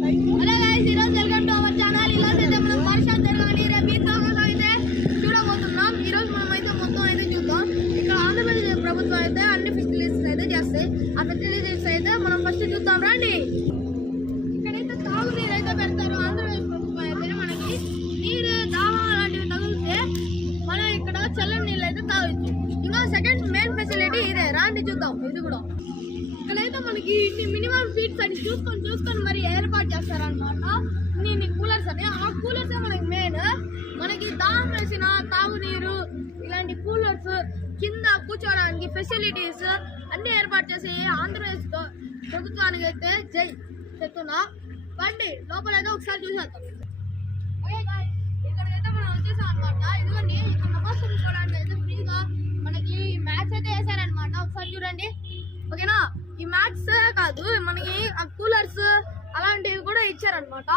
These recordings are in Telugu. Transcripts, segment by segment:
హలో గైస్, ఈరోజు వెల్కమ్ టు అవర్ ఛానల్. ఈరోజు అయితే మనం వర్షం జరగాలి రేపు అయితే చూడబోతున్నాం. ఈరోజు మనం అయితే మొత్తం అయితే చూద్దాం. ఇక్కడ ఆంధ్రప్రదేశ్ ప్రభుత్వం అయితే అన్ని ఫెసిలిటీస్ అయితే చేస్తాయి. ఆ ఫెసిలిటీస్ అయితే మనం ఫస్ట్ చూద్దాం రండి. ఇక్కడైతే తాగునీరు అయితే పెడతారు ఆంధ్రప్రదేశ్ ప్రభుత్వం అయితే. మనకి నీరు దాహం లాంటివి తగిలితే మనం ఇక్కడ చల్లని నీళ్ళు అయితే తాగొచ్చు. ఇంకా సెకండ్ మెయిన్ ఫెసిలిటీ ఇదే, రాండి చూద్దాం. ఇది కూడా ఇక్కడైతే మనకి మినిమం ఫీట్స్ అని చూసుకొని మరి ఏర్పాటు చేస్తారనమాట. ఇన్ని కూలర్స్ అని, ఆ కూలర్స్ మనకి మెయిన్. మనకి దాహం వేసిన తాగునీరు, ఇలాంటి కూలర్స్, కింద కూర్చోవడానికి ఫెసిలిటీస్ అన్ని ఏర్పాటు చేసి ఆంధ్రప్రదేశ్ ప్రభుత్వానికి అయితే జై చెప్తున్నా. బండి లోపలైతే ఒకసారి చూసేద్దాం. ఇక్కడికైతే మనం వచ్చేసాం అనమాట. ఇదిగోండి, ఇక్కడ నమస్తే చూసుకోవడానికి అయితే ఫ్రీగా మనకి మ్యాథ్స్ అయితే వేసారనమాట. ఒకసారి చూడండి, ఓకేనా. ఈ మ్యాథ్స్ కాదు, మనకి కూలర్స్ అలాంటివి కూడా ఇచ్చారనమాట.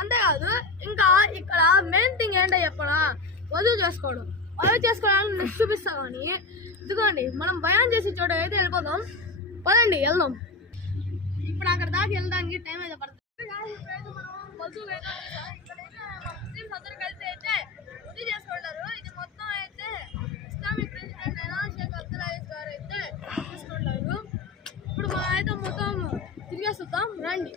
అంతేకాదు, ఇంకా ఇక్కడ మెయిన్ థింగ్ ఏంటో చెప్పనా, వధువు చేసుకోవడానికి నెక్స్ట్ చూపిస్తా. కానీ ఇదిగోండి, మనం భయం చేసి చోట అయితే వెళ్ళిపోదాం. పదండి వెళ్దాం. ఇప్పుడు అక్కడ దాకా వెళ్ళడానికి టైం అయితే పడుతుంది. మనం వధువు ఇక్కడైతే ముస్లిమ్స్ అందరూ కలిసి అయితే వధువు చేసుకుంటారు. ఇది మొత్తం అయితే ఇస్లామిక్ ప్రెసిడెంట్ అయినా షేక్ అబ్దుల్లా గారు అయితే చేసుకుంటారు. ఇప్పుడు మనం అయితే మొత్తం తిరిగేస్తాం రండి.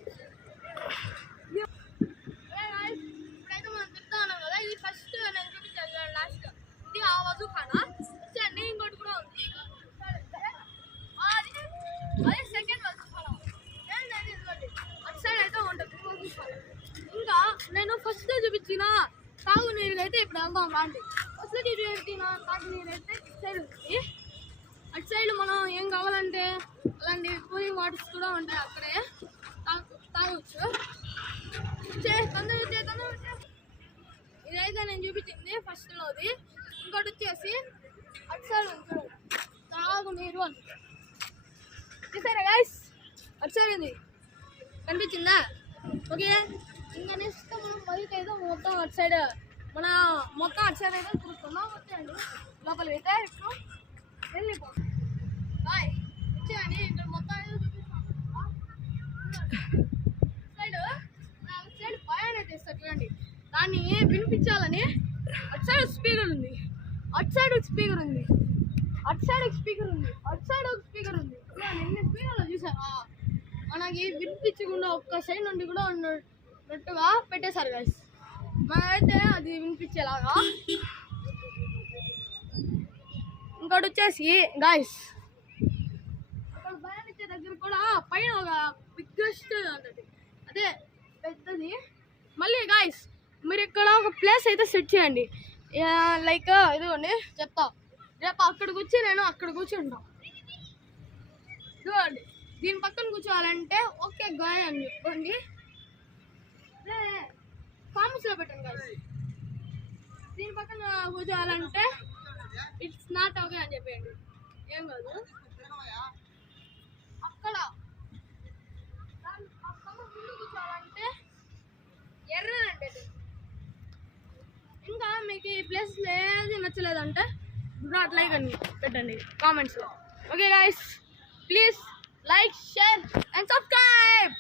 ఇప్పుడైతే మనం తిరుగుతా ఉన్నాం కదా. ఇది ఫస్ట్ నేను చూపించాను లాస్ట్. ఇది ఆ వధువు ఖానా. వచ్చండి, ఇంకోటి కూడా ఉంది. అదే సెకండ్ వధువు ఖానా. అటు సైడ్ అయితే ఉంటుంది వధువు ఖానా. ఇంకా నేను ఫస్ట్ చూపించిన తాగునీరు అయితే ఇప్పుడు వెళ్దాం రండి. ఫస్ట్ చూపించిన తాగునీరు అయితే ఇటు సైడ్ ఉంది. అటు సైడ్ మనం ఏం కావాలంటే అలాంటి కూలింగ్ వాటర్స్ కూడా ఉంటాయి, అక్కడే తాగొచ్చు. ఇదైతే నేను చూపించింది ఫస్ట్లోది. ఇంకోటి వచ్చేసి అటు సైడ్ ఉంది తాగునీరు అని. చూసారా గైస్, అటు సైడ్ ఉంది, కనిపించిందా? ఓకే, ఇంకా నెక్స్ట్ మనం బయట అయితే మొత్తం అటు సైడ్ అటు సైడ్ అయితే చూస్తున్నాం. వచ్చేయండి లోపలికి అయితే ఇప్పుడు వెళ్ళిపోతాం. బాయ్, వచ్చేయండి. ఇక్కడ మొత్తం అయితే చూపిస్తాం. సైడ్ భయాన్ని అయితే ఇస్తారు చూడండి. దాన్ని వినిపించాలని అటు సైడ్ స్పీకర్ ఉంది, అటు సైడ్ ఒక స్పీకర్ ఉంది, అటు సైడ్ ఒక స్పీకర్ ఉంది, అటు సైడ్ ఒక స్పీకర్ ఉంది. ఎన్ని స్పీకర్లు చూసారా? మనకి వినిపించకుండా ఒక్క సైడ్ నుండి కూడా ఉన్నట్టుగా పెట్టేశారు గైస్. మనమైతే అది వినిపించేలాగా. ఇంకోటి వచ్చేసి గైస్, అక్కడ భయం ఇచ్చే దగ్గర కూడా పైన ఒక బిగ్గెస్ట్ ఉంటుంది, అదే పెద్దది. మళ్ళీ గైస్, మీరు ఇక్కడ ఒక ప్లేస్ అయితే సెట్ చేయండి. లైక్ ఇదిగోండి చెప్తా. రేపు అక్కడికి వచ్చి నేను అక్కడ కూర్చుంటాం. ఇదిగోండి, దీని పక్కన కూర్చోవాలంటే ఓకే గాయ అని చెప్పండి. కామెంట్స్లో పెట్టండి గైస్. దీని పక్కన కూర్చోవాలంటే ఇట్స్ నాట్ ఓకే అని చెప్పండి. ఏం కాదు. అక్కడ ముందు కూర్చోవాలంటే ఎర్రనంటే. ఇంకా మీకు ఈ ప్లేస్ ఏది నచ్చలేదంటే నాట్ లైక్ అని పెట్టండి కామెంట్స్లో. Okay guys, please like, share and subscribe.